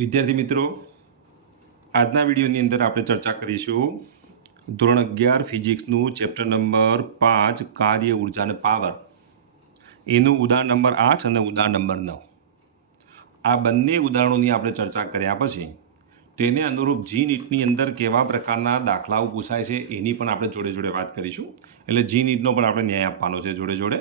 વિદ્યાર્થી મિત્રો, આજના વિડીયોની અંદર આપણે ચર્ચા કરીશું ધોરણ અગિયાર ફિઝિક્સનું ચેપ્ટર નંબર પાંચ, કાર્ય ઊર્જા અને પાવર. એનું ઉદાહરણ નંબર આઠ અને ઉદાહરણ નંબર નવ. આ બંને ઉદાહરણોની આપણે ચર્ચા કર્યા પછી, તેને અનુરૂપ જી નીટની અંદર કેવા પ્રકારના દાખલાઓ પૂછાય છે એની પણ આપણે જોડે જોડે વાત કરીશું. એટલે જી નીટનો પણ આપણે ન્યાય આપવાનો છે જોડે જોડે.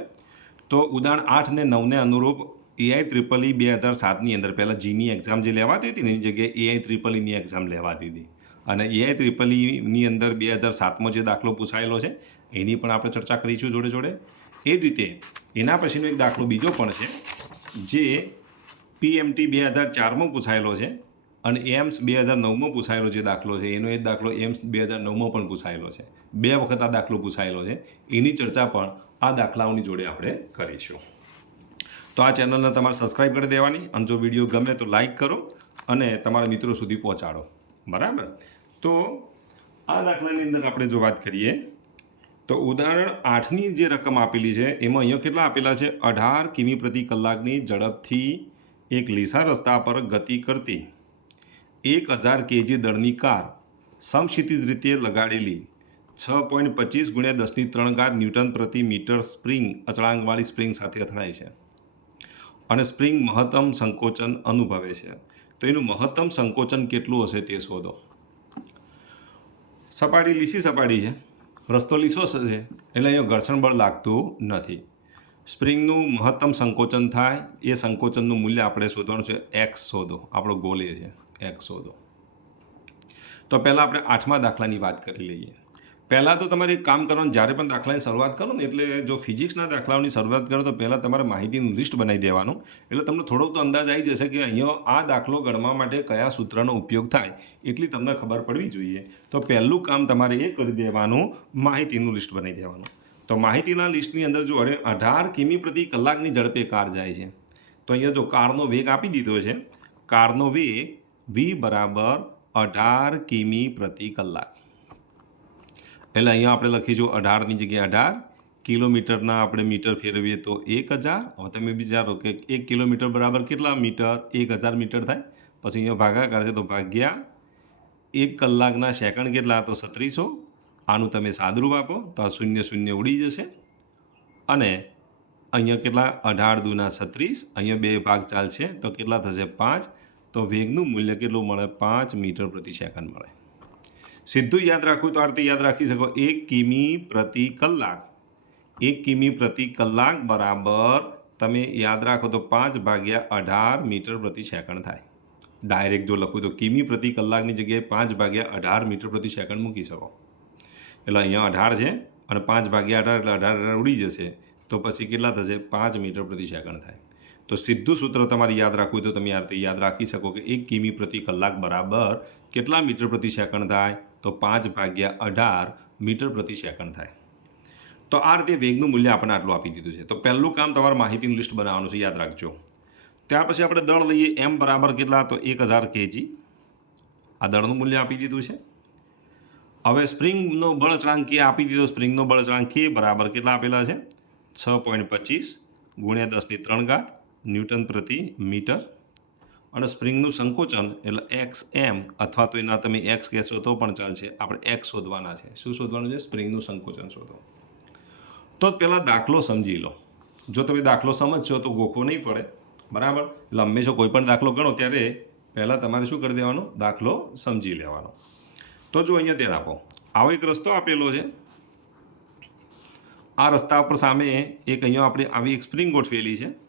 તો ઉદાહરણ આઠ ને નવને અનુરૂપ એઆઈ ટ્રિપલ ઈ બે હજાર સાતની અંદર પહેલાં જીની એક્ઝામ જે લેવાતી હતી એની જગ્યાએ એઆઈ ટ્રિપલ ઈની એક્ઝામ લેવાતી હતી. અને એઆઈ ટ્રિપલ ઈની અંદર બે હજાર સાતમાં જે દાખલો પૂછાયેલો છે, એની પણ આપણે ચર્ચા કરીશું જોડે જોડે. એ જ રીતે એના પછીનો એક દાખલો બીજો પણ છે, જે પીએમટી બે હજાર ચારમાં પૂછાયેલો છે અને એમ્સ બે હજાર નવમાં પૂછાયેલો જે દાખલો છે, એનો એ દાખલો એમ્સ બે હજાર નવમાં પણ પૂછાયેલો છે. બે વખત આ દાખલો પૂછાયેલો છે. એની ચર્ચા પણ આ દાખલાઓની જોડે આપણે કરીશું. તો આ ચેનલને તમારે સબસ્ક્રાઈબ કરી દેવાની અને જો વીડિયો ગમે તો લાઇક કરો અને તમારા મિત્રો સુધી પહોંચાડો. બરાબર? તો આ દાખલાની અંદર આપણે જો વાત કરીએ, તો ઉદાહરણ આઠની જે રકમ આપેલી છે, એમાં અહીંયા કેટલા આપેલા છે? અઢાર કિમી પ્રતિ કલાકની ઝડપથી એક લીસા રસ્તા પર ગતિ કરતી, એક હજાર કેજી દળની કાર સમક્ષિતિજ રીતે લગાડેલી, છ પોઈન્ટ પચીસ ગુણ્યા દસની ત્રણ ઘાત ન્યૂટન પ્રતિ મીટર સ્પ્રિંગ અચળાંકવાળી સ્પ્રિંગ સાથે અથડાય છે. અને સ્પ્રિંગ મહત્તમ સંકોચન અનુભવે છે. તો એનું મહત્તમ સંકોચન કેટલું હશે તે શોધો. સપાટી લીસી સપાટી છે. રસ્તો લીસો છે. એટલે અહીંયા ઘર્ષણ બળ લાગતું નથી. સ્પ્રિંગનું મહત્તમ સંકોચન થાય, એ સંકોચનનું મૂલ્ય આપણે શોધવાનું છે એક્સ શોધો. આપણો ગોલ એ છે, એક્સ શોધો. તો પહેલાં આપણે આઠમા દાખલાની વાત કરી લઈએ. પહેલાં તો તમારે એક કામ કરવાનું, જ્યારે પણ દાખલાની શરૂઆત કરો ને, એટલે જો ફિઝિક્સના દાખલાઓની શરૂઆત કરો, તો પહેલાં તમારે માહિતીનું લિસ્ટ બનાવી દેવાનું. એટલે તમને થોડોક તો અંદાજ આવી જશે કે અહીંયા આ દાખલો ગણવા માટે કયા સૂત્રનો ઉપયોગ થાય, એટલી તમને ખબર પડવી જોઈએ. તો પહેલું કામ તમારે એ કરી દેવાનું, માહિતીનું લિસ્ટ બનાવી દેવાનું. તો માહિતીના લિસ્ટની અંદર જો અઢાર કિમી પ્રતિ કલાકની ઝડપે કાર જાય છે. તો અહીંયા જો કારનો વેગ આપી દીધો છે, કારનો વેગ વી બરાબર અઢાર કિમી પ્રતિ કલાક. એટલે અહીંયા આપણે લખીશું અઢારની જગ્યાએ અઢાર, કિલોમીટરના આપણે મીટર ફેરવીએ તો એક હજાર. હવે તમે વિચારો કે એક કિલોમીટર બરાબર કેટલા મીટર? એક હજાર મીટર થાય. પછી અહીંયા ભાગાકાર છે તો ભાગ્યા એક કલાકના સેકન્ડ કેટલા? તો સત્રીસો આનું તમે સાદરૂપ આપો તો આ શૂન્ય શૂન્ય ઉડી જશે. અને અહીંયા કેટલા? અઢાર દુના છત્રીસ. અહીંયા બે ભાગ ચાલશે તો કેટલા થશે? પાંચ. તો વેગનું મૂલ્ય કેટલું મળે? પાંચ મીટર પ્રતિ સેકન્ડ મળે. સીધું યાદ રાખવું તો આ રીતે યાદ રાખી શકો. એક કિમી પ્રતિ કલાક. એક કિમી પ્રતિ કલાક બરાબર તમે યાદ રાખો તો પાંચ ભાગ્યા અઢાર મીટર પ્રતિ સેકન્ડ થાય. ડાયરેક્ટ જો લખું તો કિમી પ્રતિ કલાકની જગ્યાએ પાંચ ભાગ્યા અઢાર મીટર પ્રતિ સેકન્ડ મૂકી શકો. એટલે અહીંયા અઢાર છે અને પાંચ ભાગ્યા અઢાર એટલે અઢાર અઢાર ઉડી જશે. તો પછી કેટલા થશે? પાંચ મીટર પ્રતિ સેકન્ડ થાય. તો સીધું સૂત્ર તમારે યાદ રાખવું તો તમે આ રીતે યાદ રાખી શકો કે એક કિમી પ્રતિ કલાક બરાબર કેટલા મીટર પ્રતિ સેકન્ડ થાય? તો પાંચ ભાગ્યા અઢાર મીટર પ્રતિ સેકન્ડ થાય. તો આ રીતે વેગનું મૂલ્ય આપણને આટલું આપી દીધું છે. તો પહેલું કામ તમારે માહિતીનું લિસ્ટ બનાવવાનું છે, યાદ રાખજો. ત્યાર પછી આપણે દળ લઈએ એમ બરાબર કેટલા? તો એક હજાર કેજી આ દળનું મૂલ્ય આપી દીધું છે. હવે સ્પ્રિંગનો બળચળાંક કે આપી દીધો. સ્પ્રિંગનો બળચળાંક કે બરાબર કેટલા આપેલા છે? છ પોઈન્ટ પચીસ ગુણ્યા દસની ત્રણ ઘાત. ન્યૂટન પ્રતિ મીટર. અને સ્પ્રિંગનું સંકોચન એટલે એક્સ એમ, અથવા તો એના તમે એક્સ કહેશો તો પણ ચાલશે. આપણે એક્સ શોધવાના છે. શું શોધવાનું છે? સ્પ્રિંગનું સંકોચન શોધો. તો પહેલાં દાખલો સમજી લો. જો તમે દાખલો સમજશો તો ગોખવો નહીં પડે. બરાબર? એટલે હંમેશા કોઈ પણ દાખલો ગણો ત્યારે પહેલાં તમારે શું કરી દેવાનો? દાખલો સમજી લેવાનો. તો જો અહીંયા ધ્યાન આપો. આવો એક રસ્તો આપેલો છે. આ રસ્તા પર સામે એક અહીંયા આપણે આવી એક સ્પ્રિંગ ગોઠવેલી છે.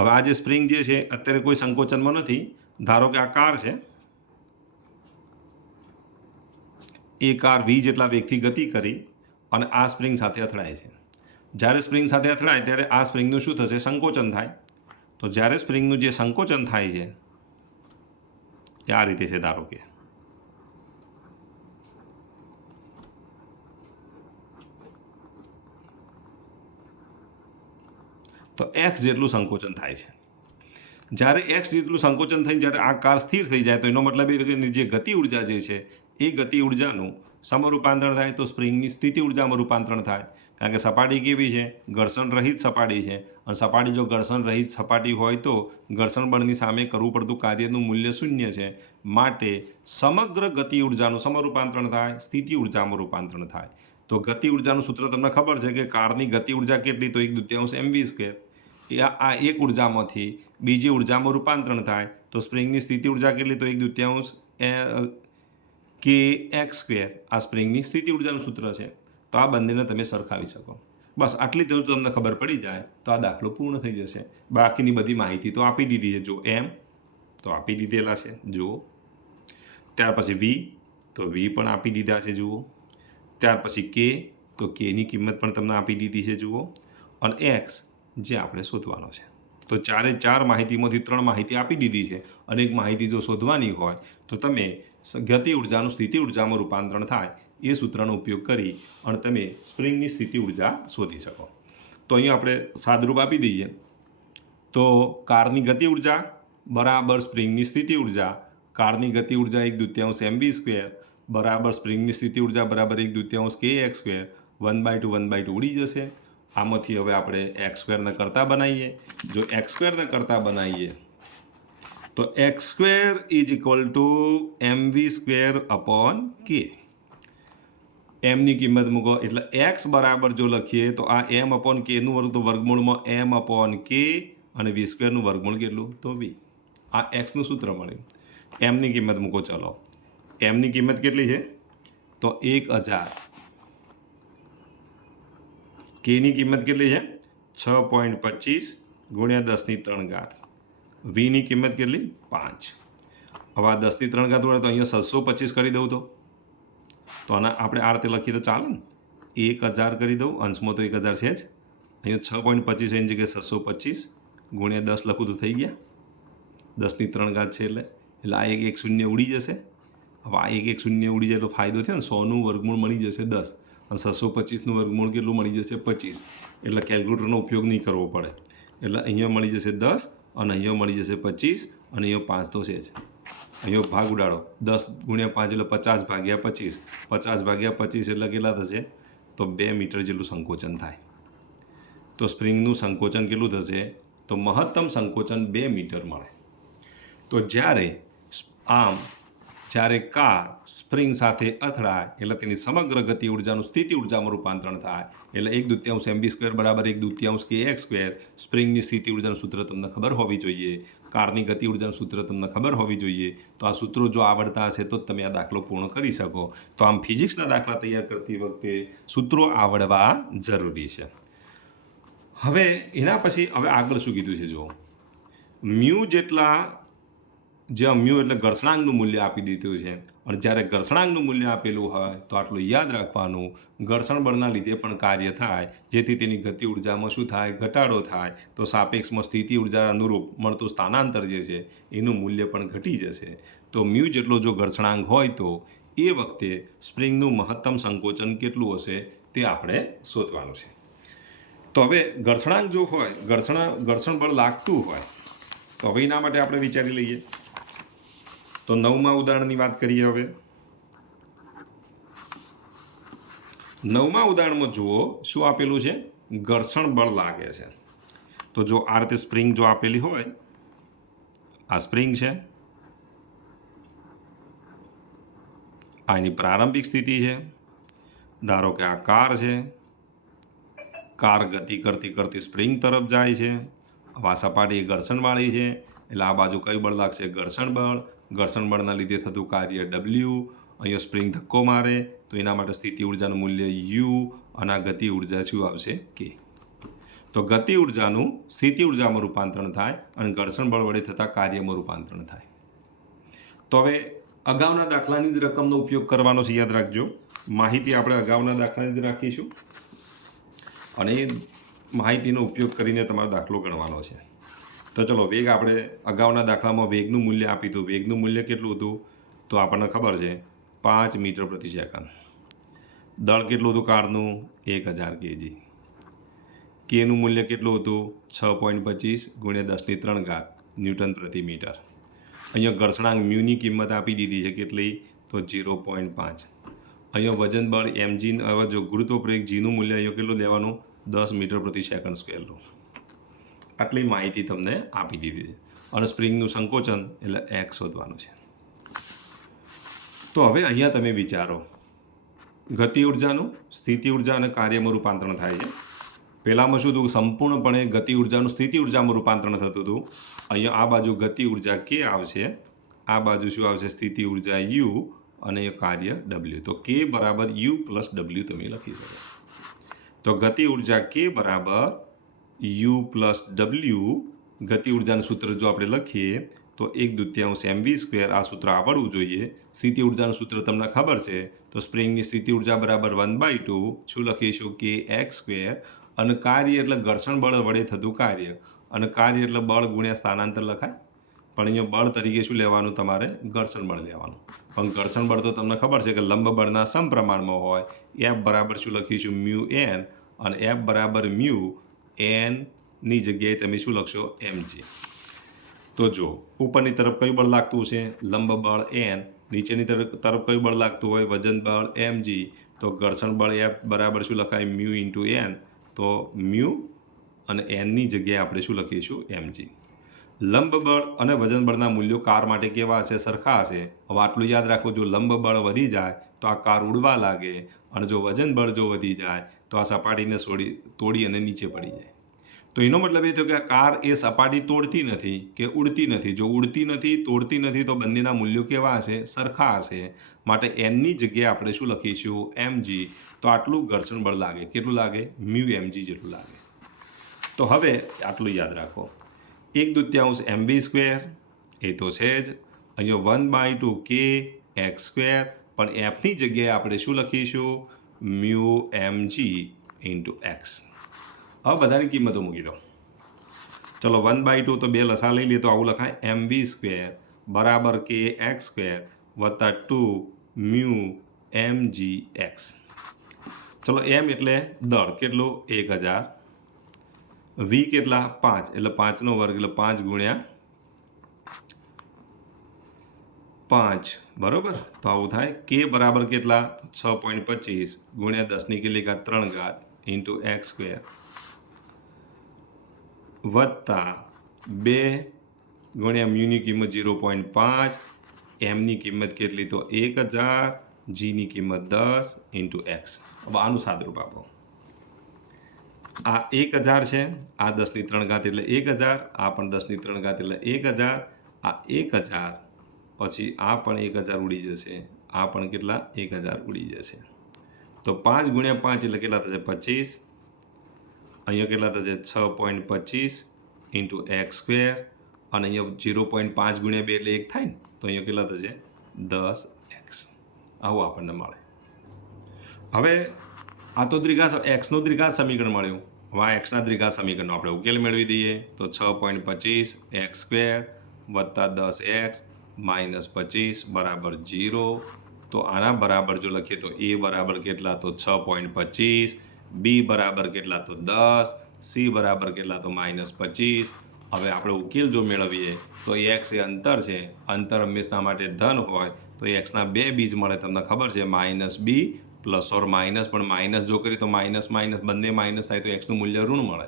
હવે આ જે સ્પ્રિંગ જે છે, અત્યારે કોઈ સંકોચનમાં નથી. ધારો કે આ કાર છે. એ કાર વી જેટલા વેગથી ગતિ કરી અને આ સ્પ્રિંગ સાથે અથડાય છે. જ્યારે સ્પ્રિંગ સાથે અથડાય, ત્યારે આ સ્પ્રિંગનું શું થશે? સંકોચન થાય. તો જ્યારે સ્પ્રિંગનું જે સંકોચન થાય છે, એ આ રીતે છે ધારો કે. તો એક્સ જેટલું સંકોચન થાય છે. જ્યારે એક્સ જેટલું સંકોચન થઈને જ્યારે આ કાર સ્થિર થઈ જાય, તો એનો મતલબ એ કે જે ગતિ ઊર્જા જે છે, એ ગતિ ઉર્જાનું સમરૂપાંતરણ થાય, તો સ્પ્રિંગની સ્થિતિ ઉર્જામાં રૂપાંતરણ થાય. કારણ કે સપાટી કેવી છે? ઘર્ષણ રહિત સપાટી છે. અને સપાટી જો ઘર્ષણ રહિત સપાટી હોય તો ઘર્ષણ બળની સામે કરવું પડતું કાર્યનું મૂલ્ય શૂન્ય છે. માટે સમગ્ર ગતિ ઉર્જાનું સમરૂપાંતરણ થાય, સ્થિતિ ઉર્જામાં રૂપાંતરણ થાય. તો ગતિ ઉર્જાનું સૂત્ર તમને ખબર છે કે કારની ગતિ ઊર્જા કેટલી? તો એક દુત્યાંશ એમ વી સ્ક્વેર. એ આ એક ઉર્જામાંથી બીજી ઉર્જામાં રૂપાંતરણ થાય, તો સ્પ્રિંગની સ્થિતિ ઊર્જા કેટલી? તો એક દુત્યાંશ એ કે એક્સ સ્ક્વેર. આ સ્પ્રિંગની સ્થિતિ ઉર્જાનું સૂત્ર છે. તો આ બંનેને તમે સરખાવી શકો. બસ આટલી તો તમને ખબર પડી જાય, તો આ દાખલો પૂર્ણ થઈ જશે. બાકીની બધી માહિતી તો આપી દીધી છે. જો એમ, તો આપી દીધેલા છે. જુઓ. ત્યાર પછી વી, તો વી પણ આપી દીધા છે, જુઓ. ત્યાર પછી કે, તો કેની કિંમત પણ તમને આપી દીધી છે, જુઓ. અને એક્સ જે આપણે શોધવાનો છે. તો ચારે ચાર માહિતીમાંથી ત્રણ માહિતી આપી દીધી છે અને એક માહિતી જો શોધવાની હોય તો તમે ગતિ ઉર્જાનું સ્થિતિ ઉર્જામાં રૂપાંતરણ થાય એ સૂત્રનો ઉપયોગ કરી અને તમે સ્પ્રિંગની સ્થિતિ ઊર્જા શોધી શકો. તો અહીં આપણે સાદરૂપ આપી દઈએ. તો કારની ગતિ ઊર્જા બરાબર સ્પ્રિંગની સ્થિતિ ઊર્જા, કારની ગતિ ઊર્જા એક દુત્યાંશ એમ બી સ્ક્વેર, બરાબર સ્પ્રિંગની સ્થિતિ ઊર્જા બરાબર એક દુત્યાંશ કે X square, one by two one by two ઉડી જશે. આમાંથી હવે આપણે એક્સ સ્ક્વેરને કરતા બનાવીએ. જો એક્સ સ્ક્વેરને કરતા બનાવીએ, તો X square is equal to M V square upon K એમની કિંમત મૂકો, એટલે એક્સ બરાબર જો લખીએ, તો આ એમ અપોન કેનું વર્ગ, તો વર્ગમૂળમાં એમ અપોન કે અને વી સ્ક્વેરનું વર્ગમૂળ કેટલું? તો વી આ એક્સનું સૂત્ર મળ્યું. એમની કિંમત મૂકો, ચલો. એમની કિંમત કેટલી છે? તો એક હજાર. કેની કિંમત કેટલી છે છ પોઈન્ટ પચીસ ગુણ્યા દસની ત્રણ ઘાત વીની કિંમત કેટલી પાંચ હવે આ દસની ત્રણ ઘાત વડે તો અહીંયા છસો પચીસ કરી દઉં તો તો આના આપણે આ રીતે લખીએ તો ચાલે ને એક હજાર કરી દઉં અંશમાં તો એક હજાર છે જ અહીંયા છ પોઈન્ટ પચીસ એની જગ્યાએ છસો પચીસ ગુણ્યા દસ લખું તો થઈ ગયા દસની ત્રણ ઘાત છે એટલે એટલે આ એક એક શૂન્ય ઉડી જશે હવે આ એક એક શૂન્ય ઉડી જાય તો ફાયદો થયો ને સોનું વર્ગમૂળ મળી જશે, દસ। અને છસો પચીસનું વર્ગમૂળ કેટલું મળી જશે? પચીસ. એટલે કેલ્ક્યુલેટરનો ઉપયોગ નહીં કરવો પડે. એટલે અહીંયા મળી જશે દસ અને અહીંયા મળી જશે પચીસ અને અહીંયા પાંચ તો છે જ. અહીંયા ભાગ ઉડાડો. દસ ગુણ્યા પાંચ એટલે પચાસ ભાગ્યા પચીસ. પચાસ ભાગ્યા પચીસ એટલે કેટલા થશે? તો બે મીટર જેટલું સંકોચન થાય. તો સ્પ્રિંગનું સંકોચન કેટલું થશે? તો મહત્તમ સંકોચન બે મીટર મળે. તો જ્યારે આમ જ્યારે કાર, સ્પ્રિંગ સાથે અથડાય એટલે તેની સમગ્ર ગતિ ઉર્જાનું સ્થિતિ ઉર્જામાં રૂપાંતરણ થાય. એટલે એક દુત્યાંશ એમ બી સ્ક્વેર બરાબર એક દુત્યાંશ કે એક્સ સ્ક્વેર સ્પ્રિંગની સ્થિતિ ઉર્જાનું સૂત્ર તમને ખબર હોવી જોઈએ. કારની ગતિ ઉર્જાનું સૂત્ર તમને ખબર હોવી જોઈએ. તો આ સૂત્રો જો આવડતા હશે તો જ તમે આ દાખલો પૂર્ણ કરી શકો. તો આમ ફિઝિક્સના દાખલા તૈયાર કરતી વખતે સૂત્રો આવડવા જરૂરી છે. હવે એના પછી, હવે આગળ શું કીધું છે જુઓ. મ્યુ જેટલા જે અમ્યું એટલે ઘર્ષણાંકનું મૂલ્ય આપી દીધું છે. અને જ્યારે ઘર્ષણાંકનું મૂલ્ય આપેલું હોય, તો આટલું યાદ રાખવાનું ઘર્ષણ બળના લીધે પણ કાર્ય થાય. જેથી તેની ગતિ ઉર્જામાં શું થાય? ઘટાડો થાય. તો સાપેક્ષમાં સ્થિતિ ઊર્જા અનુરૂપ મળતું સ્થાનાંતર જે છે, એનું મૂલ્ય પણ ઘટી જશે. તો મ્યુ જેટલો જો ઘર્ષણાંક હોય તો એ વખતે સ્પ્રિંગનું મહત્તમ સંકોચન કેટલું હશે તે આપણે શોધવાનું છે. તો હવે ઘર્ષણાંક જો હોય, ઘર્ષણ ઘર્ષણ બળ લાગતું હોય, તો હવે એના માટે આપણે વિચારી લઈએ. તો નવમા ઉદાહરણની વાત કરીએ હવે. નવમા ઉદાહરણમાં જુઓ, શું આપેલું છે? ઘર્ષણ બળ લાગે છે. તો જો આ રીતે સ્પ્રિંગ જો આપેલી હોય, આ સ્પ્રિંગ છે. આ એની પ્રારંભિક સ્થિતિ છે. ધારો કે આ કાર છે. કાર ગતિ કરતી કરતી સ્પ્રિંગ તરફ જાય છે. હવે આ સપાટી ઘર્ષણવાળી છે. એટલે આ બાજુ કયું બળ લાગશે? ઘર્ષણ બળ. ઘર્ષણ બળના લીધે થતું કાર્ય ડબલ્યુ અહીંયા સ્પ્રિંગ ધક્કો મારે, તો એના માટે સ્થિતિ ઉર્જાનું મૂલ્ય યુ અને આ ગતિ ઊર્જા શું આવશે? કે તો ગતિ ઉર્જાનું સ્થિતિ ઉર્જામાં રૂપાંતરણ થાય અને ઘર્ષણ બળ વડે થતા કાર્યમાં રૂપાંતરણ થાય. તો હવે અગાઉના દાખલાની જ રકમનો ઉપયોગ કરવાનો છે, યાદ રાખજો. માહિતી આપણે અગાઉના દાખલાની જ રાખીશું. અને એ માહિતીનો ઉપયોગ કરીને તમારો દાખલો ગણવાનો છે. તો ચલો, વેગ આપણે અગાઉના દાખલામાં વેગનું મૂલ્ય આપી હતું વેગનું મૂલ્ય કેટલું હતું? તો આપણને ખબર છે, પાંચ મીટર પ્રતિ સેકન્ડ. દળ કેટલું હતું કારનું? એક હજાર કેજી. કેનું મૂલ્ય કેટલું હતું? છ પોઈન્ટ પચીસ ગુણ્યા દસની ત્રણ ઘાત ન્યૂટન પ્રતિ મીટર. અહીંયા ઘર્ષણાંક મ્યુની કિંમત આપી દીધી છે કેટલી? તો જીરો પોઈન્ટ પાંચ. અહીંયા વજન બળ એમજી જો ગુરુત્વ પ્રયોગ જીનું મૂલ્ય અહીંયા કેટલું લેવાનું? દસ મીટર પ્રતિ સેકન્ડ સ્ક્વેરનું આટલી માહિતી તમને આપી દીધી છે. અને સ્પ્રિંગનું સંકોચન એટલે એક્સ શોધવાનું છે. તો હવે અહીંયા તમે વિચારો. ગતિ ઉર્જાનું સ્થિતિ ઊર્જા અને કાર્યમાં રૂપાંતરણ થાય છે. પહેલાંમાં શું હતું? સંપૂર્ણપણે ગતિ ઉર્જાનું સ્થિતિ ઉર્જામાં રૂપાંતરણ થતું હતું. અહીંયા આ બાજુ ગતિ ઊર્જા કે આવશે. આ બાજુ શું આવશે? સ્થિતિ ઊર્જા યુ અને કાર્ય ડબલ્યુ તો કે બરાબર યુ પ્લસ ડબલ્યુ તમે લખી શકો. તો ગતિ ઊર્જા કે બરાબર યુ પ્લસ ડબલ્યુ ગતિ ઉર્જાનું સૂત્ર જો આપણે લખીએ, તો એક દુત્યાંશ એમ વી સ્ક્વેર આ સૂત્ર આવડવું જોઈએ. સ્થિતિ ઉર્જાનું સૂત્ર તમને ખબર છે? તો સ્પ્રિંગની સ્થિતિ ઊર્જા બરાબર વન બાય ટુ શું લખીશું કે એક્સ સ્ક્વેર અને કાર્ય એટલે ઘર્ષણ બળ વડે થતું કાર્ય. અને કાર્ય એટલે બળ ગુણ્યા સ્થાનાંતર લખાય. પણ અહીંયા બળ તરીકે શું લેવાનું? તમારે ઘર્ષણ બળ લેવાનું. પણ ઘર્ષણ બળ તો તમને ખબર છે કે લંબ બળના સમપ્રમાણમાં હોય. એફ બરાબર શું લખીશું? મ્યુ એન અને એફ બરાબર મ્યુ એનની જગ્યાએ તમે શું લખશો? એમજી. તો જો ઉપરની તરફ કયું બળ લાગતું છે લંબ બળ એન. નીચેની તરફ તરફ કયું બળ લાગતું હોય? વજન બળ એમજી. તો ઘર્ષણ બળ એફ બરાબર શું લખાય? Mu into N. તો મ્યુ અને એનની જગ્યાએ આપણે શું લખીશું? એમજી. લંબ બળ અને વજન બળના મૂલ્યો કાર માટે કેવા હશે? સરખા હશે. હવે આટલું યાદ રાખો, જો લંબ બળ વધી જાય, તો આ કાર ઉડવા લાગે. અને જો વજન બળ જો વધી જાય તો આ સપાટીને છોડી તોડી અને નીચે પડી જાય. તો એનો મતલબ એ થયો કે આ કાર એ સપાટી તોડતી નથી કે ઉડતી નથી. જો ઉડતી નથી, તોડતી નથી, તો બંનેના મૂલ્યો કેવા હશે? સરખા હશે. માટે એનની જગ્યાએ આપણે શું લખીશું? એમજી તો આટલું ઘર્ષણ બળ લાગે. કેટલું લાગે? મ્યુ એમજી જેટલું લાગે. તો હવે આટલું યાદ રાખો. એક દૂત્યાંશ એમ વી સ્ક્વેર એ તો છે જ. અહીંયા વન બાય ટુ કે એક્સ સ્ક્વેર પણ એફની જગ્યાએ આપણે શું લખીશું? Mu m g into x હવે બધાની કિંમતો મૂકી દો ચલો વન બાય ટુ તો બે લસા લઈ લઈએ તો આવું લખાય એમ વી સ્ક્વેર બરાબર કે એક્સ સ્ક્વેર વત્તા two mu M G X ચલો એમ એટલે દળ કેટલું એક હજાર વી કેટલા પાંચ એટલે પાંચનો વર્ગ એટલે પાંચ ગુણ્યા પાંચ, બરોબર? તો આવું થાય. કે બરાબર કેટલા? તો છ પોઈન્ટ પચીસ ગુણ્યા દસની કેટલી ઘાત ત્રણ ઘાત ઇન્ટુ એક્સ સ્ક્વેર. વત્તા બે ગુણ્યા મ્યુની કિંમત ઝીરો પોઈન્ટ પાંચ એમની કિંમત કેટલી? તો એક હજાર જીની કિંમત દસ ઇન્ટુ એક્સ. હવે આનું સાદરૂપ આપો. આ એક હજાર છે, આ દસની ત્રણ ઘાત એટલે એક હજાર, આ પણ દસની ત્રણ ઘાત એટલે એક હજાર, આ એક હજાર પછી આ પણ એક હજાર ઉડી જશે, આ પણ કેટલા? એક હજાર ઉડી જશે. તો પાંચ ગુણ્યા પાંચ એટલે કેટલા થશે? પચીસ. અહીંયા કેટલા થશે? છ પોઈન્ટ પચીસ ઇન્ટુ એક્સ સ્ક્વેર. અને અહીંયા જીરો પોઈન્ટ પાંચ ગુણ્યા બે એટલે એક થાય ને, તો અહીંયા કેટલા થશે? દસ એક્સ. આવું આપણને મળે. હવે આ તો દ્વિઘાત એક્સનું દ્વિઘાત સમીકરણ મળ્યું. હવે આ એક્સના દ્વિઘાત સમીકરણનો આપણે ઉકેલ મેળવી દઈએ. તો છ પોઈન્ટ પચીસ એક્સ સ્ક્વેર વત્તા દસ એક્સ. માઇનસ પચીસ બરાબર જીરો. તો આના બરાબર જો લખીએ તો એ બરાબર કેટલા? તો છ પોઈન્ટ પચીસ. બી બરાબર કેટલા? તો દસ. સી બરાબર કેટલા? તો માઇનસ પચીસ. હવે આપણે ઉકેલ જો મેળવીએ તો એક્સ એ અંતર છે. અંતર હંમેશા માટે ધન હોય તો એક્સના બે બીજ મળે. તમને ખબર છે minus B plus or minus. પણ માઇનસ જો કરીએ તો માઇનસ માઇનસ બંને માઇનસ થાય તો એક્સનું મૂલ્ય ઋણ મળે.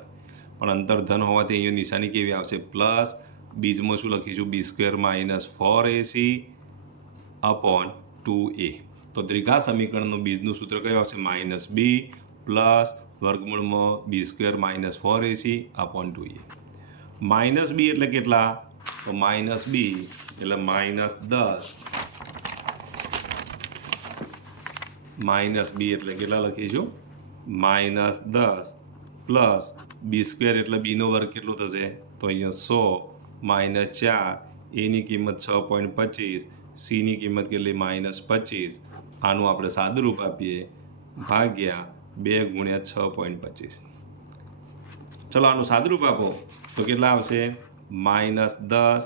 પણ અંતર ધન હોવાથી અહીંયા નિશાની કેવી આવશે? પ્લસ. બીજમાં શું લખીશું? B square minus four AC upon two A તો ત્રિઘા સમીકરણનું બીજનું સૂત્ર કયું આવશે? માઇનસ બી પ્લસ વર્ગમૂળમાં B square minus four AC upon two A minus B એટલે કેટલા? તો માઇનસ બી એટલે માઇનસ દસ. માઇનસ બી એટલે કેટલા લખીશું? માઇનસ દસ પ્લસ બી સ્ક્વેર એટલે બીનો વર્ગ કેટલો થશે? તો અહીંયા સો. માઇનસ ચાર એની કિંમત છ પોઈન્ટ પચીસ સીની કિંમત કેટલી? માઇનસ પચીસ. આનું આપણે સાદુરૂપ આપીએ, ભાગ્યા બે ગુણ્યા છ પોઈન્ટ પચીસ. ચલો આનું સાદુરૂપ આપો. તો કેટલા આવશે? માઇનસ દસ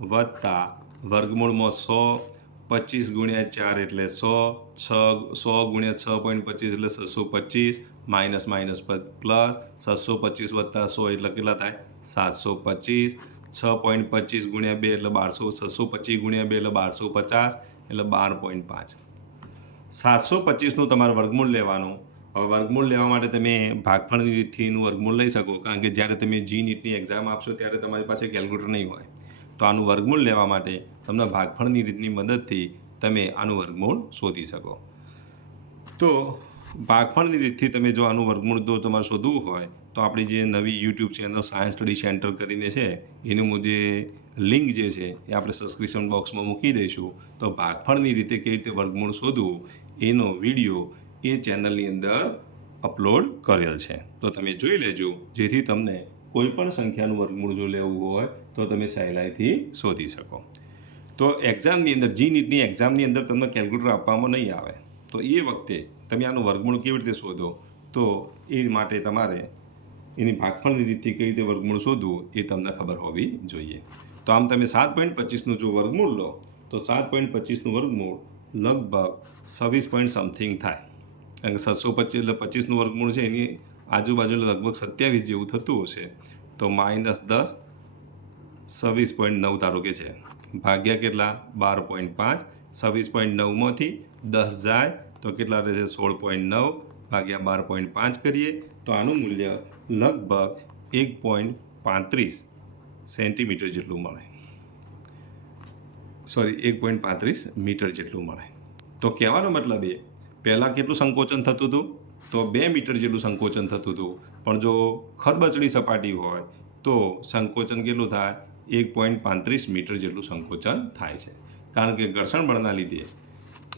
વત્તા વર્ગમૂળમાં સો, પચીસ ગુણ્યા ચાર એટલે સો, છ, સો ગુણ્યા છ પોઈન્ટ પચીસ એટલે છસો પચીસ માઇનસ માઇનસ પ્લસ છસો પચીસ વત્તા સો એટલે કેટલા થાય? સાતસો પચીસ. છ પોઈન્ટ પચીસ ગુણ્યા બે એટલે બારસો, છસો પચીસ ગુણ્યા બે એટલે બારસો પચાસ એટલે બાર પોઈન્ટ પાંચ. સાતસો પચીસનું તમારે વર્ગમૂળ લેવાનું. હવે વર્ગમૂળ લેવા માટે તમે ભાગફળની રીતથીનું વર્ગમૂળ લઈ શકો, કારણ કે જ્યારે તમે જી નીટની એક્ઝામ આપશો ત્યારે તમારી પાસે કેલ્ક્યુલેટર નહીં હોય. તો આનું વર્ગમૂળ લેવા માટે તમને ભાગફળની રીતની મદદથી તમે આનું વર્ગમૂળ શોધી શકો. તો ભાગફળની રીતથી તમે જો આનું વર્ગમૂળ જો તમારે શોધવું હોય તો આપણી જે નવી YouTube channel science study centre કરીને છે, એનું જે લિંક જે છે, એ આપણે સબસ્ક્રિપ્શન બોક્સમાં મૂકી દઈશું. તો ભાગફળની રીતે કેવી રીતે વર્ગમૂળ શોધવું, એનો વીડિયો એ ચેનલની અંદર અપલોડ કરેલ છે. તો તમે જોઈ લેજો, જેથી તમને કોઈપણ સંખ્યાનું વર્ગમૂળ જો લેવું હોય, તો તમે સહેલાઈથી શોધી શકો. તો એક્ઝામની અંદર જી નીટની એક્ઝામની અંદર તમને કેલ્ક્યુલેટર આપવામાં નહીં આવે. તો એ વખતે તમે આનું વર્ગમૂળ કેવી રીતે શોધો, તો એ માટે તમારે એની ભાગફળની રીતથી કઈ રીતે વર્ગમૂળ શોધવું એ તમને ખબર હોવી જોઈએ. તો આમ તમે સાત પોઈન્ટ પચીસનું જો વર્ગમૂળ લો, તો સાત પોઈન્ટ પચીસનું વર્ગમૂળ લગભગ છવ્વીસ પોઈન્ટ સમથિંગ થાય. કારણ કે સાતસો પચીસ એટલે પચીસનું વર્ગમૂળ છે, એની આજુબાજુ લગભગ સત્યાવીસ જેવું થતું હશે. તો માઇનસ દસ છવ્વીસ પોઈન્ટ નવ ધારો કે છે. ભાગ્યા કેટલા? બાર પોઈન્ટ પાંચ. છવ્વીસ પોઈન્ટ નવમાંથી દસ જાય તો કેટલા રહેશે? સોળ પોઈન્ટ નવ. ભાગ્યા બાર પોઈન્ટ પાંચ કરીએ, તો આનું મૂલ્ય લગભગ એક પોઈન્ટ પાંત્રીસ સેન્ટીમીટર જેટલું મળે. સોરી એક પોઈન્ટ પાંત્રીસ મીટર જેટલું મળે. તો કહેવાનો મતલબ એ, પહેલાં કેટલું સંકોચન થતું હતું? તો બે મીટર જેટલું સંકોચન થતું હતું. પણ જો ખરબચડી સપાટી હોય, તો સંકોચન કેટલું થાય? એક પોઈન્ટ પાંત્રીસ મીટર જેટલું સંકોચન થાય છે. કારણ કે ઘર્ષણ બળના લીધે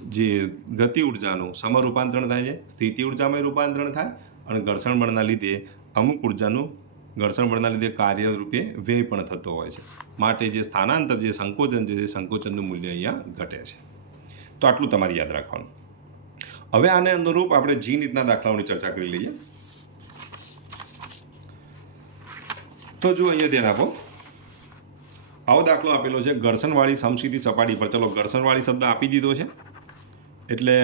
જે ગતિ ઉર્જાનું સમ રૂપાંતરણ થાય છે, સ્થિતિ ઉર્જામાં રૂપાંતરણ થાય અને ઘર્ષણ બળના લીધે અમુક ઉર્જાનું ઘર્ષણ બળના લીધે કાર્ય રૂપે વ્યય પણ થતો હોય છે. માટે જે સ્થાનાંતર, જે સંકોચન છે, એ સંકોચનનું મૂલ્ય અહીંયા ઘટે છે. તો આટલું તમારે યાદ રાખવાનું. હવે આને અનુરૂપ આપણે જી નીટના દાખલાઓની ચર્ચા કરી લઈએ. તો જો અહીંયા ધ્યાન આપો. આવો દાખલો આપેલો છે, ઘર્ષણવાળી સમસીધી સપાટી પર. ચલો, ઘર્ષણવાળી શબ્દ આપી દીધો છે. એટલે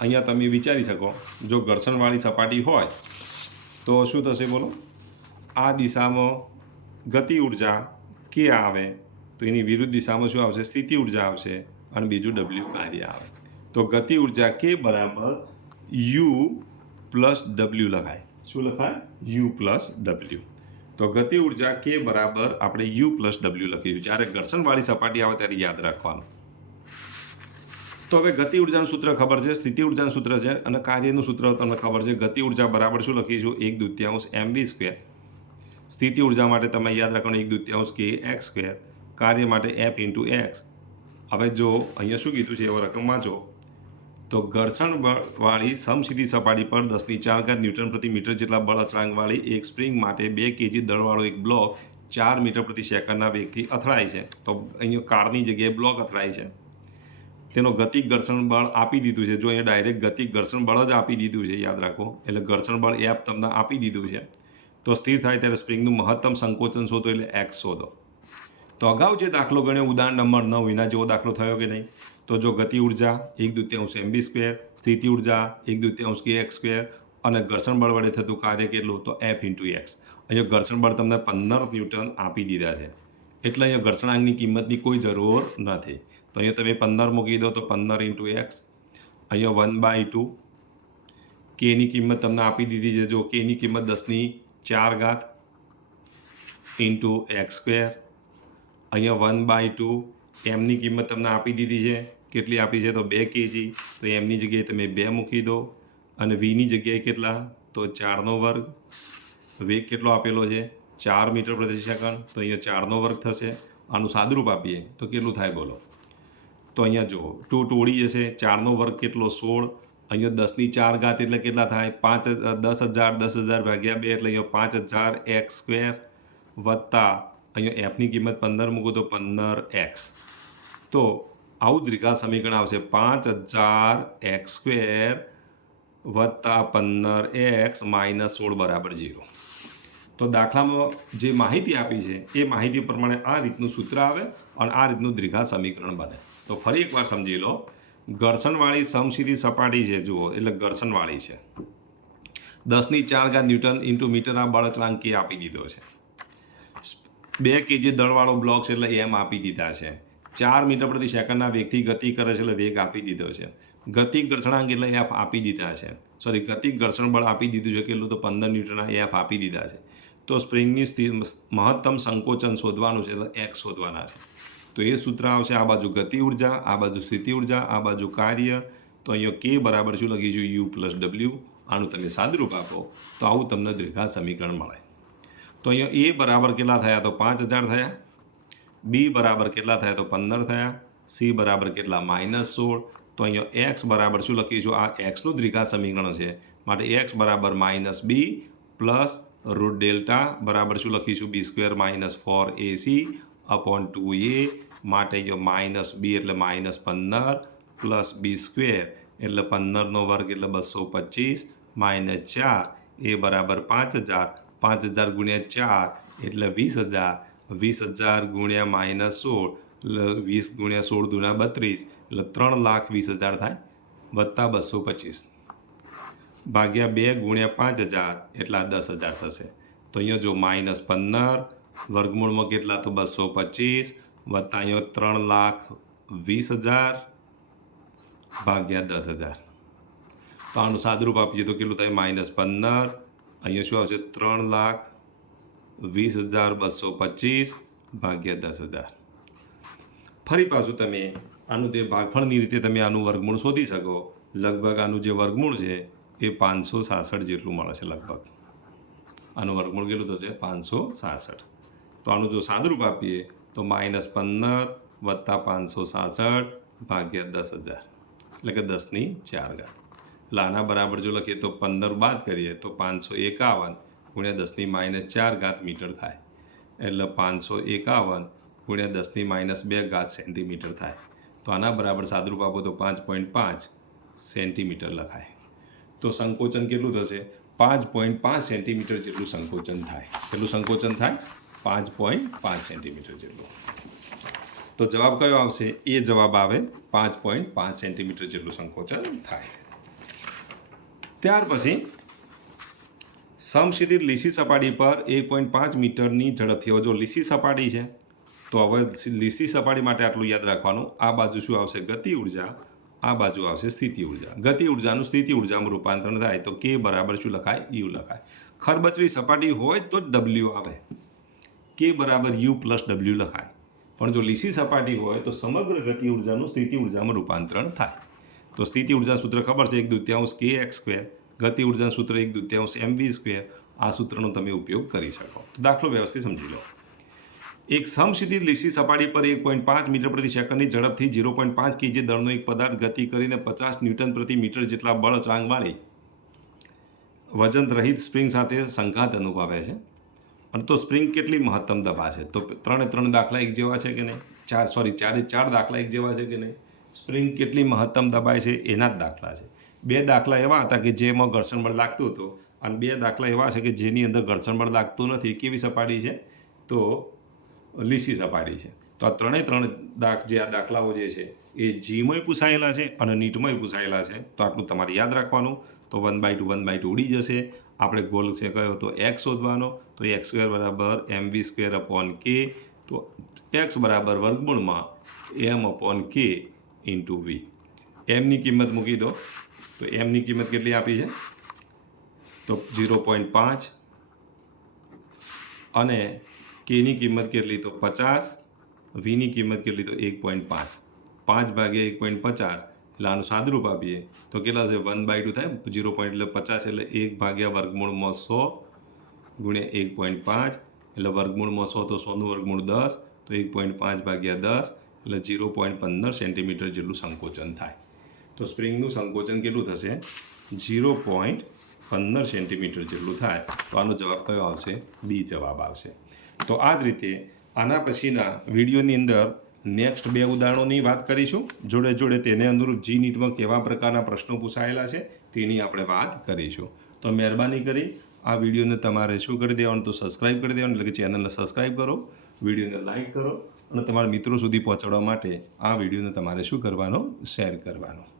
અહીંયા તમે વિચારી શકો, જો ઘર્ષણવાળી સપાટી હોય, તો શું થશે બોલો? આ દિશામાં ગતિ ઊર્જા કે આવે, તો એની વિરુદ્ધ દિશામાં શું આવશે? સ્થિતિ ઊર્જા આવશે અને બીજું ડબલ્યુ કાર્ય આવે. તો ગતિ ઊર્જા કે બરાબર યુ પ્લસ ડબલ્યુ લખાય. શું લખાય? યુ પ્લસ ડબલ્યુ તો ગતિ ઊર્જા કે બરાબર આપણે યુ પ્લસ ડબલ્યુ લખીશું. જ્યારે ઘર્ષણવાળી સપાટી આવે ત્યારે યાદ રાખવાનું. તો હવે ગતિ ઉર્જાનું સૂત્ર ખબર છે, સ્થિતિ ઉર્જાનું સૂત્ર છે અને કાર્યનું સૂત્ર તમને ખબર છે. ગતિ ઊર્જા બરાબર શું લખીશું એક દુત્યાંશ એમ વી સ્ક્વેર. સ્થિતિ ઊર્જા માટે તમે યાદ રાખવાનું એક દુત્યાંશ કે એક્સ સ્ક્વેર. કાર્ય માટે એફ ઇન્ટુ એક્સ. હવે જો અહીંયા શું કીધું છે, એવો રકમ વાંચો. તો ઘર્ષણ વાળી સમસીધી સપાટી પર દસની ચાર ઘાત ન્યૂટન પ્રતિ મીટર જેટલા બળ અચળાંકવાળી એક સ્પ્રિંગ માટે બે કેજી દળવાળો એક બ્લોક ચાર મીટર પ્રતિ સેકન્ડના વેગથી અથડાય છે. તો અહીંયા કારની જગ્યાએ બ્લોક અથડાય છે. તેનો ગતિક ઘર્ષણ બળ આપી દીધું છે. જો અહીંયા ડાયરેક્ટ ગતિક ઘર્ષણ બળ જ આપી દીધું છે, યાદ રાખો. એટલે ઘર્ષણ બળ એપ તમને આપી દીધું છે. તો સ્થિર થાય ત્યારે સ્પ્રિંગનું મહત્તમ સંકોચન શોધો એટલે એક્સ શોધો. તો અગાઉ જે દાખલો ગણ્યો, ઉદાહરણ નંબર નવ, એના જેવો દાખલો થયો કે નહીં? તો જો ગતિ ઊર્જા એક દુત્યાંશ એમ બી સ્ક્વેર, સ્થિતિ ઊર્જા એક દુત્યાંશ કે એક્સ સ્ક્વેર અને ઘર્ષણ બળ વડે થતું કાર્ય કેટલું? તો એફ ઇન્ટુ એક્સ અહીંયા ઘર્ષણ બળ તમને પંદર ન્યૂટન આપી દીધા છે. એટલે અહીંયા ઘર્ષણાંગની કિંમતની કોઈ જરૂર નથી. તો અહીંયા તમે પંદર મૂકી દો તો પંદર ઇન્ટુ એક્સ અહીંયા વન બાય ટુ કેની કિંમત તમને આપી દીધી છે. જો કેની કિંમત દસની ચાર ઘાત ઇન્ટુ એક્સ સ્ક્વેર અહીંયા વન બાય ટુ એમની કિંમત તમને આપી દીધી છે. કેટલી આપી છે? તો બે કેજી તો એમની જગ્યાએ તમે બે મૂકી દો. અને વીની જગ્યાએ કેટલા? તો ચારનો વર્ગ. વેગ કેટલો આપેલો છે? ચાર મીટર પ્રતિ સેકન્ડ તો અહીંયા ચારનો વર્ગ થશે. આનું સાદુરૂપ આપીએ. તો કેટલું થાય બોલો? તો અહીંયા જુઓ, ટુ ટોળી જશે ચારનો વર્ગ કેટલો? સોળ. અહીંયા દસની ચાર ઘાત એટલે કેટલા થાય? પાંચ, દસ હજાર દસ હજાર ભાગ્યા બે એટલે અહીંયા પાંચ હજાર એક્સ સ્ક્વેર વત્તા અહીંયા એફની કિંમત પંદર મૂકો તો પંદર એક્સ. તો આવું દ્વિઘાત સમીકરણ આવશે. પાંચ હજાર એક્સ સ્ક્વેર વત્તા પંદર એક્સ માઇનસ સોળ બરાબર ઝીરો. તો દાખલામાં જે માહિતી આપી છે, એ માહિતી પ્રમાણે આ રીતનું સૂત્ર આવે અને આ રીતનું દ્વિઘાત સમીકરણ બને. તો ફરી એકવાર સમજી લો. ઘર્ષણવાળી સમસીધી સપાટી છે, જુઓ, એટલે ઘર્ષણવાળી છે. દસની ચાર ઘાત ન્યૂટન ઇન્ટુ મીટર આ બળ અચળાંક આપી દીધો છે. બે કેજી દળવાળો બ્લોક છે એટલે એમ આપી દીધા છે. ચાર મીટર પ્રતિ સેકન્ડના વેગથી ગતિ કરે છે એટલે વેગ આપી દીધો છે. ગતિ ઘર્ષણાંક એટલે એફ આપી દીધા છે. સોરી ગતિ ઘર્ષણ બળ આપી દીધું છે કેટલું? તો પંદર ન્યૂટનના એફ આપી દીધા છે. તો સ્પ્રિંગની મહત્તમ સંકોચન શોધવાનું છે એટલે એક્સ શોધવાના છે. તો એ સૂત્ર આવશે, આ બાજુ ગતિ ઊર્જા, આ બાજુ સ્થિતિ ઊર્જા, આ બાજુ કાર્ય. તો અહીંયા કે બરાબર શું લખીશું યુ પ્લસ ડબલ્યુ આનું તમે સાદરૂપ આપો. તો આવું તમને દ્વિઘાત સમીકરણ મળે. તો અહીંયા એ બરાબર કેટલા થયા? તો પાંચ હજાર થયા. બી બરાબર કેટલા થયા? તો પંદર થયા. સી બરાબર કેટલા? માઇનસ સોળ. તો અહીંયા એક્સ બરાબર શું લખીશું આ એક્સનું દ્વિઘાત સમીકરણ છે. માટે એક્સ બરાબર minus B plus root delta બરાબર શું લખીશું B square minus four AC upon two A માટે જો માઇનસ બી એટલે માઇનસ પંદર, પ્લસ બી સ્ક્વેર એટલે પંદરનો વર્ગ એટલે બસો પચીસ, માઇનસ ચાર એ બરાબર પાંચ હજાર. પાંચ હજાર ગુણ્યા ચાર એટલે વીસ હજાર. વીસ હજાર ગુણ્યા માઇનસ સોળ એટલે વીસ ગુણ્યા સોળ દુના બત્રીસ એટલે ત્રણ લાખ વીસ હજાર થાય વત્તા બસો પચીસ. ભાગ્યા બે ગુણ્યા પાંચ હજાર એટલા દસ હજાર થશે. તો અહીંયા જો માઇનસ પંદર વર્ગમૂળમાં કેટલા તો બસો પચીસ વત્તા અહીંયા ત્રણ લાખ વીસ હજાર ભાગ્યા દસ હજાર. તો આનું સાદરૂપ આપીએ તો કેટલું થાય? માઇનસ પંદર. અહીંયા શું આવશે? ત્રણ લાખ વીસ હજાર બસો પચીસ ભાગ્યા દસ હજાર. ફરી પાછું તમે આનું તે ભાગફળની રીતે તમે આનું વર્ગમૂળ શોધી શકો. લગભગ આનું જે વર્ગમૂળ છે એ પાંચસો સાસઠ જેટલું મળે છે લગભગ. આનું વર્ગમૂળ કેટલું થશે? પાંચસો સાસઠ. તો આનું જો સાદરૂપ આપીએ, તો માઇનસ પંદર વત્તા પાંચસો સાસઠ ભાગ્યા દસ હજાર. એટલે કે દસની ચાર ઘાત. એટલે આના બરાબર જો લખીએ તો પંદર બાદ કરીએ તો પાંચસો એકાવન ગુણ્યા દસની માઇનસ ચાર ઘાત મીટર થાય. એટલે પાંચસો એકાવન ગુણ્યા દસની માઇનસ બે ઘાત સેન્ટીમીટર થાય. તો આના બરાબર સાદરૂપ આપો તો પાંચ પોઈન્ટ પાંચ સેન્ટીમીટર લખાય. તો સંકોચન કેટલું થશે? પાંચ પોઈન્ટ પાંચ સેન્ટીમીટર જેટલું સંકોચન થાય. કેટલું સંકોચન થાય? પાંચ પોઈન્ટ પાંચ સેન્ટીમીટર જેટલું. તો જવાબ કયો આવશે? એ જવાબ આવે પાંચ પોઈન્ટ પાંચ સેન્ટીમીટર જેટલું સંકોચન થાય ત્યાર પછી સમસીધી લીસી સપાટી પર એક પોઈન્ટ પાંચ મીટરની ઝડપથી હવે જો લીસી સપાટી છે, તો હવે લીસી સપાટી માટે આટલું યાદ રાખવાનું. આ બાજુ શું આવશે? ગતિ ઊર્જા. આ બાજુ આવશે સ્થિતિ ઊર્જા. ગતિ ઉર્જાનું સ્થિતિ ઉર્જામાં રૂપાંતરણ થાય તો કે બરાબર શું લખાય? યુ લખાય. ખરબચડી સપાટી હોય તો ડબલ્યુ આવે. કે બરાબર યુ પ્લસ ડબલ્યુ લખાય. પણ જો લીસી સપાટી હોય તો સમગ્ર ગતિ ઉર્જાનું સ્થિતિ ઉર્જામાં રૂપાંતરણ થાય. તો સ્થિતિ ઊર્જા સૂત્ર ખબર છે, એક દુત્યાંશ કે એક્સ સ્ક્વેર. ગતિ ઊર્જા સૂત્ર એક દુત્યાંશ એમ વી સ્ક્વેર. આ સૂત્રનો તમે ઉપયોગ કરી શકો. તો દાખલો વ્યવસ્થિત સમજી લો. એક સમશીધી લીસી સપાટી પર એક પોઈન્ટ પાંચ મીટર પ્રતિ સેકન્ડની ઝડપથી ઝીરો પોઈન્ટ પાંચ કેજી દળનો એક પદાર્થ ગતિ કરીને પચાસ ન્યૂટન પ્રતિ મીટર જેટલા બળ ચાંગવાળી વજન રહિત સ્પ્રિંગ સાથે સંઘાત અનુભવે છે. અને તો સ્પ્રિંગ કેટલી મહત્તમ દબાશે? તો ત્રણે ત્રણ દાખલા એક જેવા છે કે નહીં? ચાર સોરી ચારે ચાર દાખલા એક જેવા છે કે નહીં? સ્પ્રિંગ કેટલી મહત્તમ દબાય છે? એના જ દાખલા છે. બે દાખલા એવા હતા કે જેમાં ઘર્ષણ બળ લાગતું હતું અને બે દાખલા એવા છે કે જેની અંદર ઘર્ષણ બળ લાગતું નથી. કેવી સપાટી છે? તો લીસી સપાટી છે. તો આ ત્રણેય ત્રણ દાખ, જે આ દાખલાઓ જે છે, એ જીમય પૂછાયેલા છે અને નીટમય પૂછાયેલા છે. તો આટલું તમારે યાદ રાખવાનું. તો one by two one by two ઉડી જશે. આપણે ગોલ છે કયો? તો એક્સ શોધવાનો. તો એક્સ સ્ક્વેર બરાબર એમ વી સ્ક્વેર અપોન કે તો એક્સ બરાબર વર્ગમૂળમાં એમ અપોન કે ઇન્ટુ વી એમની કિંમત મૂકી દો. તો એમની કિંમત કેટલી આપી છે? તો ઝીરો પોઈન્ટ પાંચ. અને કેની કિંમત કેટલી? તો પચાસ. વીની કિંમત કેટલી? તો એક પોઈન્ટ પાંચ. પાંચ ભાગ્યા એક પોઈન્ટ પચાસ. એટલે આનું સાદરૂપ આપીએ તો કેટલા છે? વન બાય ટુ થાય? ઝીરો પોઈન્ટ એટલે પચાસ એટલે એક ભાગ્યા વર્ગમૂળમાં સો ગુણ્યા એક પોઈન્ટ પાંચ. એટલે વર્ગમૂળમાં સો તો સોનું વર્ગમૂળ દસ. તો એક પોઈન્ટ પાંચ ભાગ્યા દસ એટલે ઝીરો પોઈન્ટ પંદર સેન્ટીમીટર જેટલું સંકોચન થાય. તો સ્પ્રિંગનું સંકોચન કેટલું થશે? ઝીરો પોઈન્ટ પંદર સેન્ટીમીટર જેટલું થાય. તો આનો જવાબ કયો આવશે? બી જવાબ આવશે. તો આ જ રીતે આના પછીના વિડીયોની અંદર નેક્સ્ટ બે ઉદાહરણોની વાત કરીશું. જોડે જોડે તેને અનુરૂપ જી નીટમાં કેવા પ્રકારના પ્રશ્નો પૂછાયેલા છે, તેની આપણે વાત કરીશું. તો મહેરબાની કરી આ વિડીયોને તમારે શું કરી દેવાનું? તો સબસ્ક્રાઈબ કરી દેવાનું, એટલે કે ચેનલને સબસ્ક્રાઈબ કરો, વિડીયોને લાઇક કરો, અને તમારા મિત્રો સુધી પહોંચાડવા માટે આ વિડીયોને તમારે શું કરવાનો? શેર કરવાનો.